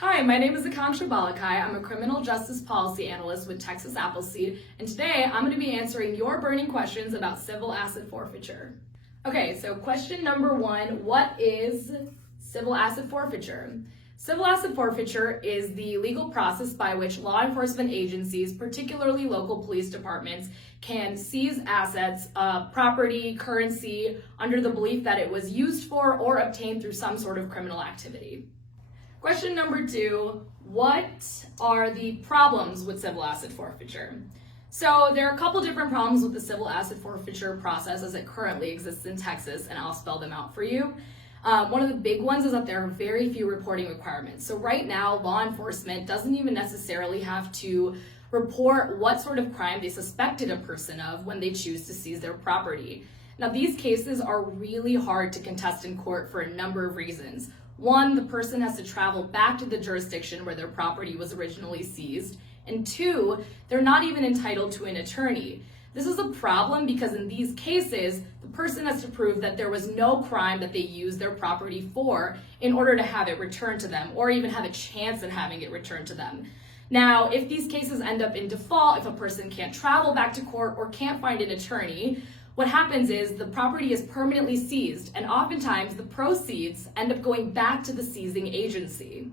Hi, my name is Akanksha Balekai. I'm a criminal justice policy analyst with Texas Appleseed, and today I'm going to be answering your burning questions about civil asset forfeiture. Okay, so question number one, what is civil asset forfeiture? Civil asset forfeiture is the legal process by which law enforcement agencies, particularly local police departments, can seize assets, property, currency, under the belief that it was used for or obtained through some sort of criminal activity. Question number two, what are the problems with civil asset forfeiture? So there are a couple different problems with the civil asset forfeiture process as it currently exists in Texas, and I'll spell them out for you. One of the big ones is that there are very few reporting requirements. So right now, law enforcement doesn't even necessarily have to report what sort of crime they suspected a person of when they choose to seize their property. Now, these cases are really hard to contest in court for a number of reasons. One, the person has to travel back to the jurisdiction where their property was originally seized. And two, they're not even entitled to an attorney. This is a problem because in these cases, the person has to prove that there was no crime that they used their property for in order to have it returned to them, or even have a chance in having it returned to them. Now, if these cases end up in default, if a person can't travel back to court or can't find an attorney, what happens is the property is permanently seized, and oftentimes the proceeds end up going back to the seizing agency.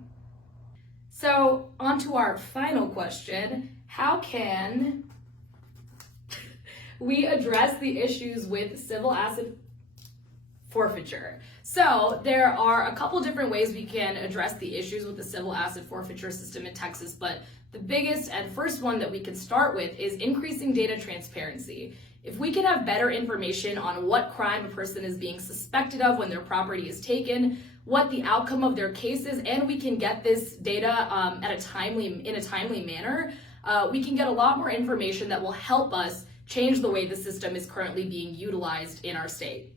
So, on to our final question, how can we address the issues with civil asset forfeiture? So there are a couple different ways we can address the issues with the civil asset forfeiture system in Texas, but the biggest and first one that we can start with is increasing data transparency. If we can have better information on what crime a person is being suspected of when their property is taken, what the outcome of their case is, and we can get this data in a timely manner, we can get a lot more information that will help us change the way the system is currently being utilized in our state.